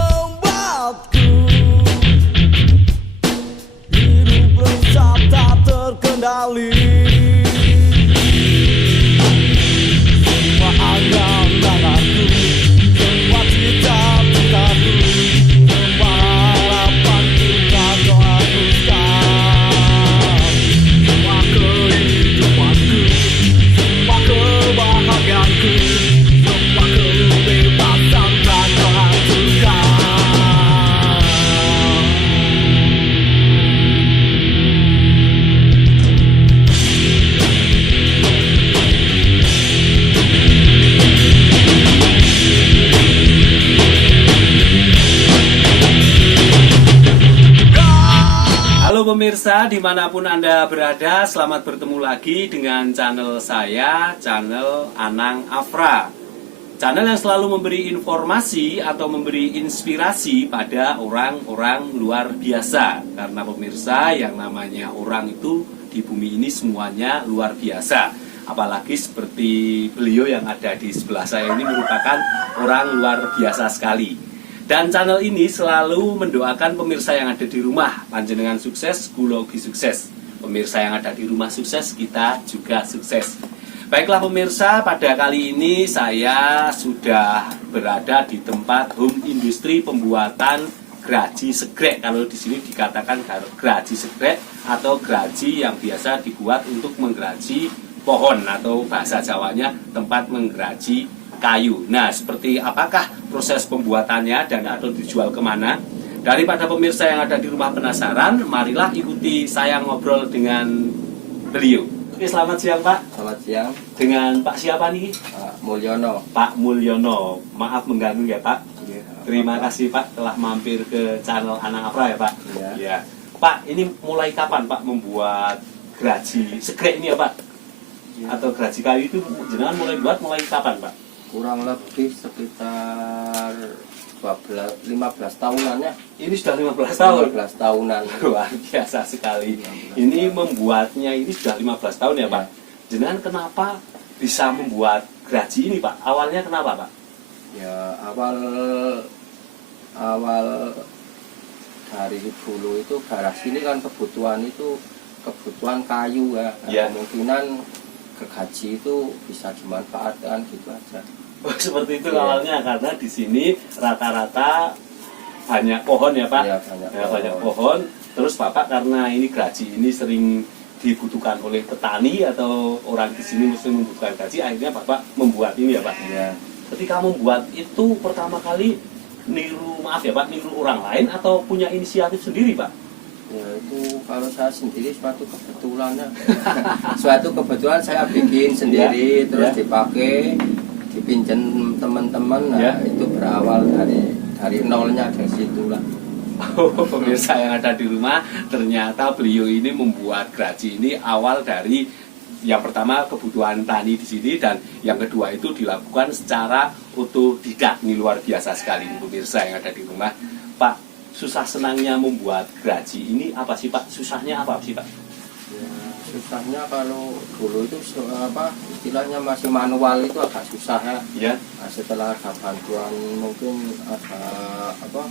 membuatku hidup resah tak terkendali. Semua angan-anganku, semua cita-citaku, semua harapanku tak kau hapuskan. Semua kehidupanku, semua kebahagiaanku, semua kebebasan tak kau hancurkan. Halo pemirsa, dimanapun Anda berada, selamat bertemu lagi dengan channel saya, channel Anang Afra. Channel yang selalu memberi informasi atau memberi inspirasi pada orang-orang luar biasa. Karena pemirsa, yang namanya orang itu di bumi ini semuanya luar biasa. Apalagi seperti beliau yang ada di sebelah saya ini merupakan orang luar biasa sekali. Dan channel ini selalu mendoakan pemirsa yang ada di rumah, panjenengan sukses, kula ugi sukses. Pemirsa yang ada di rumah sukses, kita juga sukses. Baiklah pemirsa, pada kali ini saya sudah berada di tempat home industri pembuatan geraji segrek. Kalau di sini dikatakan geraji segrek atau geraji yang biasa dibuat untuk menggeraji pohon atau bahasa Jawanya tempat menggeraji kayu. Nah, seperti apakah proses pembuatannya dan atau dijual kemana? Daripada pemirsa yang ada di rumah penasaran, marilah ikuti saya ngobrol dengan beliau. Oke, selamat siang Pak. Selamat siang, Dengan Pak siapa nih? Pak Mulyono. Pak Mulyono. Maaf mengganggu ya Pak. Iya, Terima apa-apa. kasih Pak telah mampir ke channel Anang Afra ya Pak. Iya. Ya. Pak, ini mulai kapan Pak membuat geraji segrek ini ya Pak? Iya. Atau geraji kayu itu jenengan mulai kapan Pak? Kurang lebih sekitar 15 tahunan ya. Ini sudah 15 tahun. 15 tahunan. Luar biasa sekali. Ini membuatnya ini sudah 15 tahun ya Pak. Jenengan kenapa bisa membuat geraji ini Pak? Awalnya kenapa Pak? Ya awal dari dulu itu garasi ini kan kebutuhan kayu ya. Iya. Kemungkinan gergaji itu bisa dimanfaatkan gitu aja. Oh, seperti itu Iya. awalnya karena di sini rata-rata banyak pohon ya Pak. Iya, Banyak pohon. Terus Bapak karena ini geraji ini sering dibutuhkan oleh petani atau orang di sini mesti membutuhkan geraji, akhirnya Bapak membuat ini ya Pak. Iya. Ketika membuat itu pertama kali niru orang lain atau punya inisiatif sendiri Pak? Ya itu kalau saya sendiri suatu kebetulan ya. Suatu kebetulan saya bikin sendiri Ya, terus ya. dipakai, dipinjam teman-teman. Nah, Ya. itu berawal dari nolnya dari situlah. Pemirsa yang ada di rumah, ternyata beliau ini membuat geraji ini awal dari yang pertama kebutuhan tani di sini dan yang kedua itu dilakukan secara otodidak. Ini luar biasa sekali pemirsa yang ada di rumah. Pak, susah senangnya membuat geraji ini apa sih Pak? Susahnya apa sih Pak? Ya, susahnya kalau dulu itu istilahnya masih manual itu agak susah ya. Ya, Nah, setelah ada bantuan mungkin ada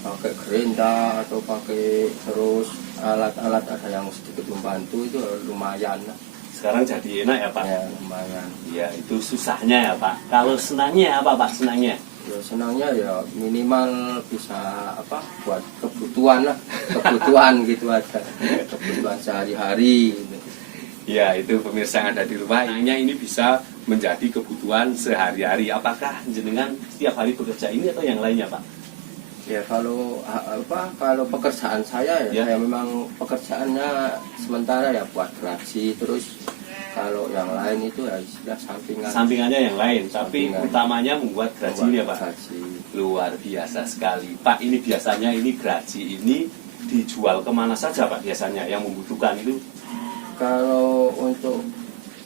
pakai gerinda atau pakai terus alat-alat ada yang sedikit membantu itu lumayan lah. sekarang jadi enak ya Pak? Ya lumayan. Ya, itu susahnya ya Pak. Kalau senangnya apa Pak senangnya? Ya senangnya ya minimal bisa buat kebutuhan lah, kebutuhan gitu aja, kebutuhan sehari-hari gitu. Ya, itu pemirsa yang ada di rumah, senangnya ini bisa menjadi kebutuhan sehari-hari. Apakah jenengan setiap hari bekerja ini atau yang lainnya Pak? Ya kalau pekerjaan saya Ya. saya memang pekerjaannya sementara ya buat geraji, terus kalau yang lain itu ya istilah sampingan. Sampingannya yang lain, tapi Sampingan. utamanya membuat geraji ini ya Pak. Geraji. Luar biasa sekali Pak. Ini biasanya ini geraji ini dijual kemana saja Pak biasanya yang membutuhkan itu? Kalau untuk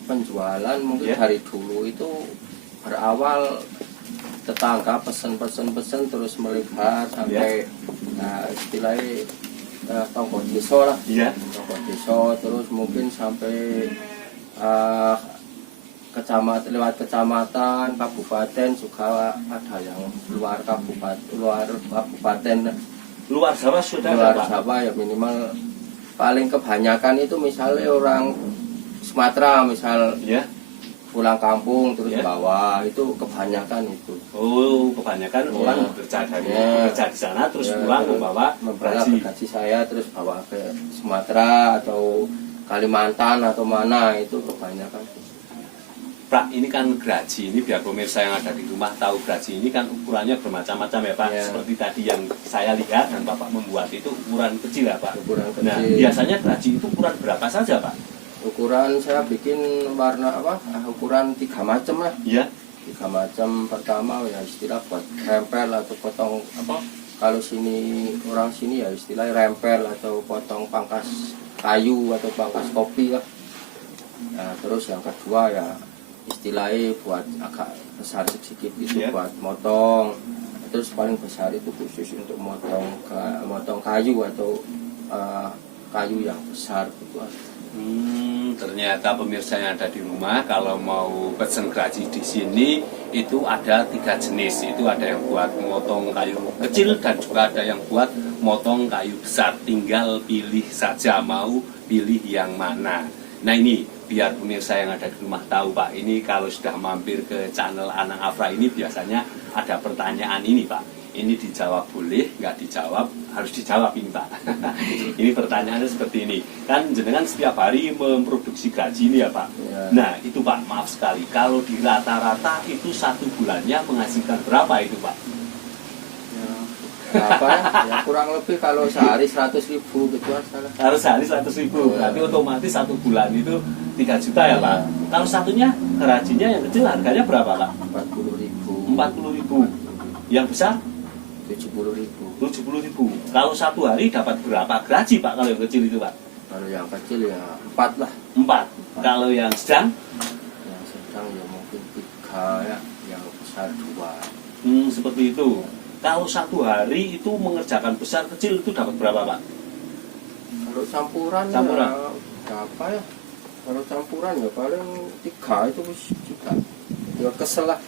penjualan mungkin Ya. dari dulu itu berawal tetangga pesen terus melihat sampai nah istilahnya tokoh desa lah, Iya. tokoh desa terus mungkin sampai lewat kecamatan, kabupaten juga ada yang luar kabupaten, Luar Jawa sudah luar ada, Pak? Jawa ya minimal paling kebanyakan itu misalnya orang Sumatera misal Ya. pulang kampung terus Ya. bawa itu kebanyakan itu. Oh, kebanyakan Ya. orang bekerja Ya. di sana terus Ya, pulang terus membawa gaji. gaji saya terus bawa ke Sumatera atau Kalimantan atau mana itu kebanyakan. Pak, ini kan gergaji, ini biar pemirsa yang ada di rumah tahu gergaji ini kan ukurannya bermacam-macam ya Pak. Ya. Seperti tadi yang saya lihat dan Bapak membuat itu ukuran kecil ya Pak. Ukuran Nah, kecil. biasanya gergaji itu ukuran berapa saja Pak? Ukuran saya bikin warna apa? Ukuran 3 macam lah. Ya, 3 macam. Pertama ya istilah buat rempel atau potong apa? Kalau sini orang sini ya istilah rempel atau potong pangkas kayu atau pangkas kopi lah. Nah, terus yang kedua ya istilahnya buat agak besar sedikit itu Ya. buat motong. Terus paling besar itu khusus untuk motong kayu atau kayu yang besar gitu. Ternyata pemirsa yang ada di rumah kalau mau pesen gergaji di sini itu ada 3 jenis. Itu ada yang buat motong kayu kecil dan juga ada yang buat motong kayu besar. Tinggal pilih saja mau pilih yang mana. Nah ini biar pemirsa yang ada di rumah tahu Pak, ini kalau sudah mampir ke channel Anang Afra ini biasanya ada pertanyaan ini Pak. Ini dijawab boleh, nggak dijawab harus dijawab ini Pak. Ini pertanyaannya seperti ini. Kan jenengan setiap hari memproduksi gaji ini ya Pak. Ya. Nah itu Pak, maaf sekali. Kalau di rata-rata itu 1 bulannya menghasilkan berapa itu Pak? Ya, berapa ya? Ya kurang lebih kalau sehari 100.000 gitu aja lah. Harus sehari 100.000. Berarti otomatis 1 bulan itu 3 juta ya Pak. Kalau satunya gerajinya yang kecil harganya berapa Pak? 40.000. 40.000. Yang besar 70.000. 70.000. Kalau 1 hari dapat berapa gaji Pak kalau yang kecil itu Pak? Kalau yang kecil ya 4 lah. 4. Kalau yang sedang? Yang sedang ya mungkin 3 ya, yang besar 2. Seperti itu. Kalau 1 hari itu mengerjakan besar kecil itu dapat berapa Pak? Kalau campuran, Campuran. ya berapa ya? Kalau campuran ya paling 3 itu juga. Ya kesel lah.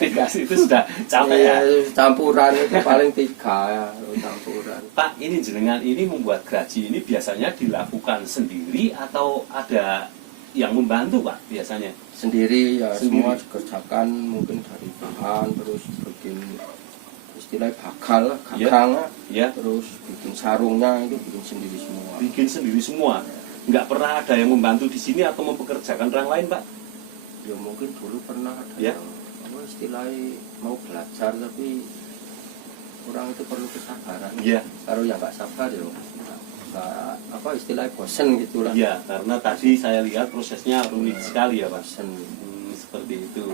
Dikasih itu sudah capek ya. Campuran itu paling 3 ya, kalau campuran. Pak, ini jenengan ini membuat gergaji ini biasanya dilakukan sendiri atau ada yang membantu Pak biasanya? Sendiri ya, Sendiri. semua dikerjakan mungkin dari bahan, terus bikin istilah bakal lah, Ya. gagang lah, Ya, terus bikin sarungnya itu bikin sendiri semua. bikin sendiri semua. Nggak pernah ada yang membantu di sini atau mempekerjakan orang lain Pak? Ya mungkin dulu pernah ada Ya. yang apa istilahnya mau belajar tapi orang itu perlu kesabaran. Iya. Kalau yang nggak sabar ya nggak apa istilahnya bosen gitulah. Iya, karena tadi saya lihat prosesnya rumit sekali ya Pak. Bosen. Seperti itu.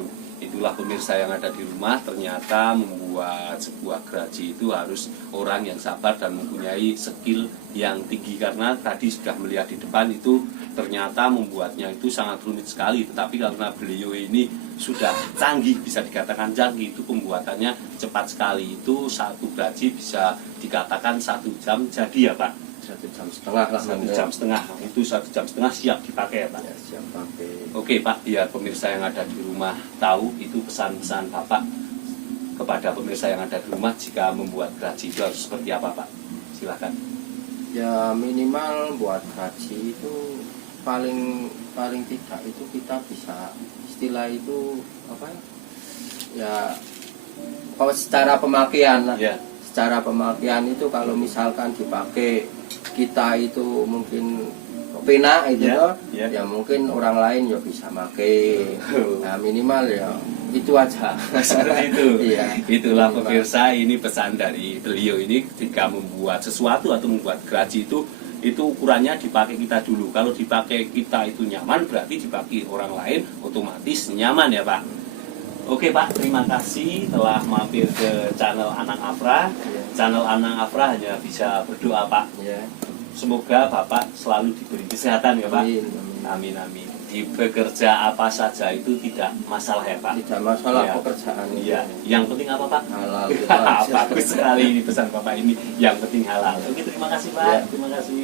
Itulah pemirsa yang ada di rumah, ternyata membuat sebuah gergaji itu harus orang yang sabar dan mempunyai skill yang tinggi. Karena tadi sudah melihat di depan itu ternyata membuatnya itu sangat rumit sekali. Tetapi karena beliau ini sudah canggih, bisa dikatakan canggih, itu pembuatannya cepat sekali. Itu 1 gergaji bisa dikatakan 1 jam jadi ya Pak. 1,5 jam lah. 1,5 jam. Itu 1,5 jam siap dipakai ya Pak. Ya, siap pakai. Oke Pak, biar pemirsa yang ada di rumah tahu itu pesan-pesan Bapak kepada pemirsa yang ada di rumah jika membuat gergaji itu harus seperti apa Pak? Silakan. Ya minimal buat gaji itu paling tidak itu kita bisa istilah itu apa ya? Ya kalau secara pemakaian lah. Ya, Secara pemakaian itu kalau misalkan dipakai kita itu mungkin pena itu Ya, toh, ya. ya mungkin orang lain ya bisa pakai. Nah minimal ya itu aja. seperti itu. Iya. Itulah Minimal. pemirsa, ini pesan dari beliau ini ketika membuat sesuatu atau membuat gergaji itu ukurannya dipakai kita dulu. Kalau dipakai kita itu nyaman, berarti dipakai orang lain otomatis nyaman ya Pak. Oke Pak, terima kasih telah mampir ke channel Anang Afra. Iya. Channel Anang Afra hanya bisa berdoa Pak. Ya. Semoga Bapak selalu diberi kesehatan ya Pak. Amin, Amin amin. amin. Di bekerja apa saja itu tidak masalah ya Pak. Tidak masalah Ya. pekerjaan itu. Iya. Yang penting apa Pak? Halal itu aja. Bagus sekali ini pesan Bapak ini. Yang penting halal. Oke, terima kasih Pak. Ya. Terima kasih.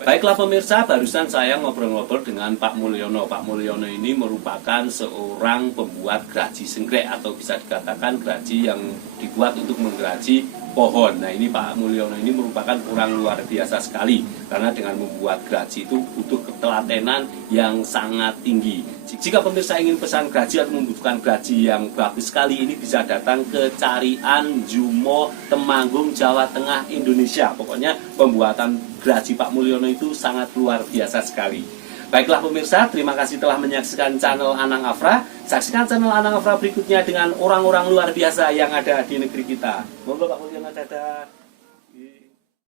Baiklah pemirsa, barusan saya ngobrol-ngobrol dengan Pak Mulyono. Pak Mulyono ini merupakan seorang pembuat geraji senggrek atau bisa dikatakan geraji yang dibuat untuk menggeraji pohon. Nah ini Pak Mulyono ini merupakan orang luar biasa sekali karena dengan membuat geraji itu butuh ketelatenan yang sangat tinggi. Jika pemirsa ingin pesan geraji atau membutuhkan geraji yang bagus sekali, ini bisa datang ke Carian Jumo, Temanggung, Jawa Tengah, Indonesia. Pokoknya pembuatan geraji Pak Mulyono itu sangat luar biasa sekali. Baiklah pemirsa, terima kasih telah menyaksikan channel Anang Afra. Saksikan channel Anang Afra berikutnya dengan orang-orang luar biasa yang ada di negeri kita. Monggo Pak Mulyono, dadah.